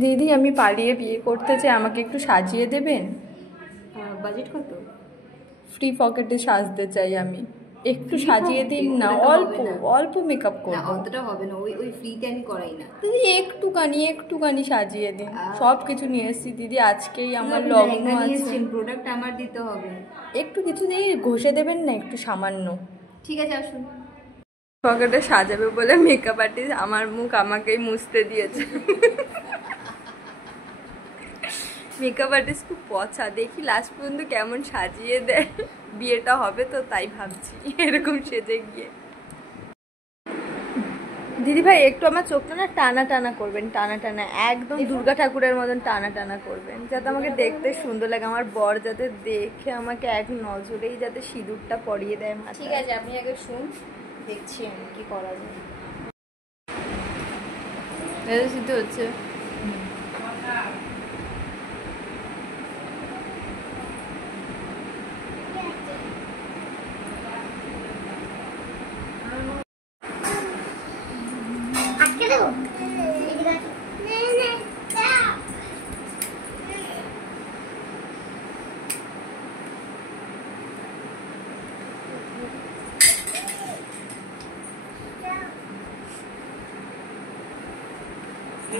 দিদি আমি পালিয়ে বিয়ে করতে চাই, আমাকে একটু সাজিয়ে দেবেন? বাজেট কত? ফ্রি পকেটে সাজতে চাই আমি, একটু সাজিয়ে দিন না। অল্প অল্প মেকআপ করব। অতটা হবে না, ওই ফ্রিতে আমি করাই না দিদি। একটুখানি সাজিয়ে দিন। সব কিছু নিয়ে এসেছি দিদি, আজকেই আমার লগ্ন আছে। প্রোডাক্ট আমার দিতে হবে। একটু কিছু দিয়ে ঘষে দেবেন না, একটু সামান্য। ঠিক আছে আসুন। পকেটে সাজাবে বলে মেকআপ আর্টিস্ট আমার মুখ আমাকেই মুছতে দিয়েছে। মেকআপ আর্টিস্ট খুব পছা, দেখি লাস্ট পর্যন্ত কেমন সাজিয়ে দেয়। বিয়েটা হবে তো তাই ভাবছি এরকম সেজে গিয়ে। দিদি ভাই একটু আমার চোখটা না টানা টানা করবেন, টানা টানা, একদম দুর্গা ঠাকুরের মতন টানা টানা করবেন, যাতে আমাকে দেখতে সুন্দর লাগে। আমার বর যাতে দেখে আমাকে এক নজরেই যাতে সিঁদুরটা পরিয়ে দেয় মাথায়। ঠিক আছে, আপনি আগে শুন, দেখছি আমি কি করা যায়। সিদ্ধ হচ্ছে।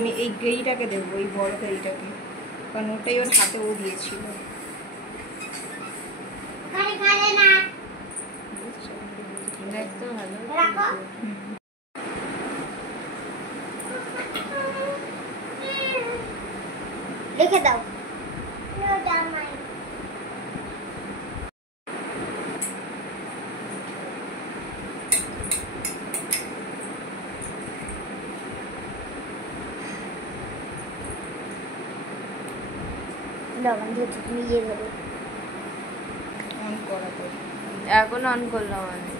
আমি এই গ্রেইটাকে দেবো, এই বড় গ্রেইটাকে, কারণ ওটাই ওর হাতে ও দিয়েছিল। একদম ভালো। লিখে দাও। এখন অন করলাম আমি।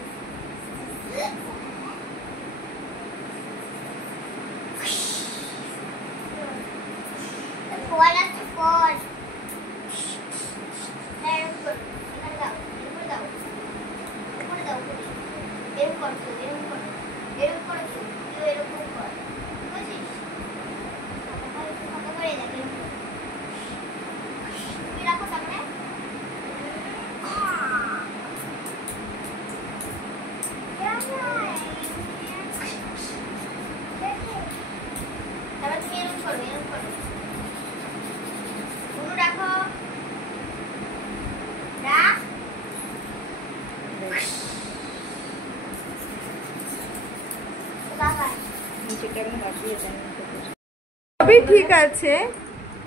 সবই ঠিক আছে,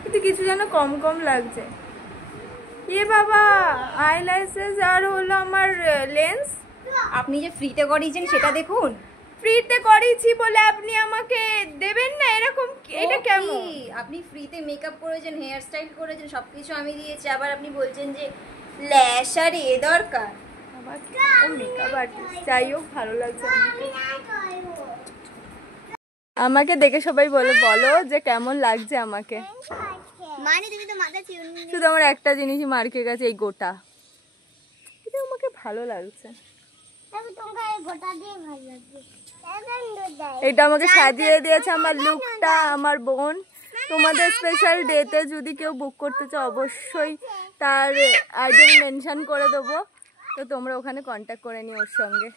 কিন্তু কিছু যেন কম কম লাগছে। এ বাবা, আইল্যাশেস আর হলো আমার লেন্স। আপনি যে ফ্রিতে করিয়েছেন সেটা দেখুন। ফ্রিতে করিয়েছি বলে আপনি আমাকে দেবেন না এরকম? এটা কেমন? আপনি ফ্রিতে মেকআপ করেছেন, হেয়ার স্টাইল করেছেন, সবকিছু আমি দিয়েছি, আবার আপনি বলছেন যে ল্যাশ আর এ দরকার। মেকআপ আর্টিস্ট, যাই হোক ভালো লাগছে আমাকে দেখে। সবাই বলো যে কেমন লাগছে আমাকে। শুধু আমার একটা জিনিসই মার্কে গেছে, এই গোটা। কিন্তু আমাকে ভালো লাগছে। এটা আমাকে সাজিয়ে দিয়েছে আমার লুকটা আমার বোন। তোমাদের স্পেশাল ডেতে যদি কেউ বুক করতে চাও অবশ্যই তার আইডি মেনশন করে দেবো, তো তোমরা ওখানে কন্ট্যাক্ট করে নিও ওর সঙ্গে।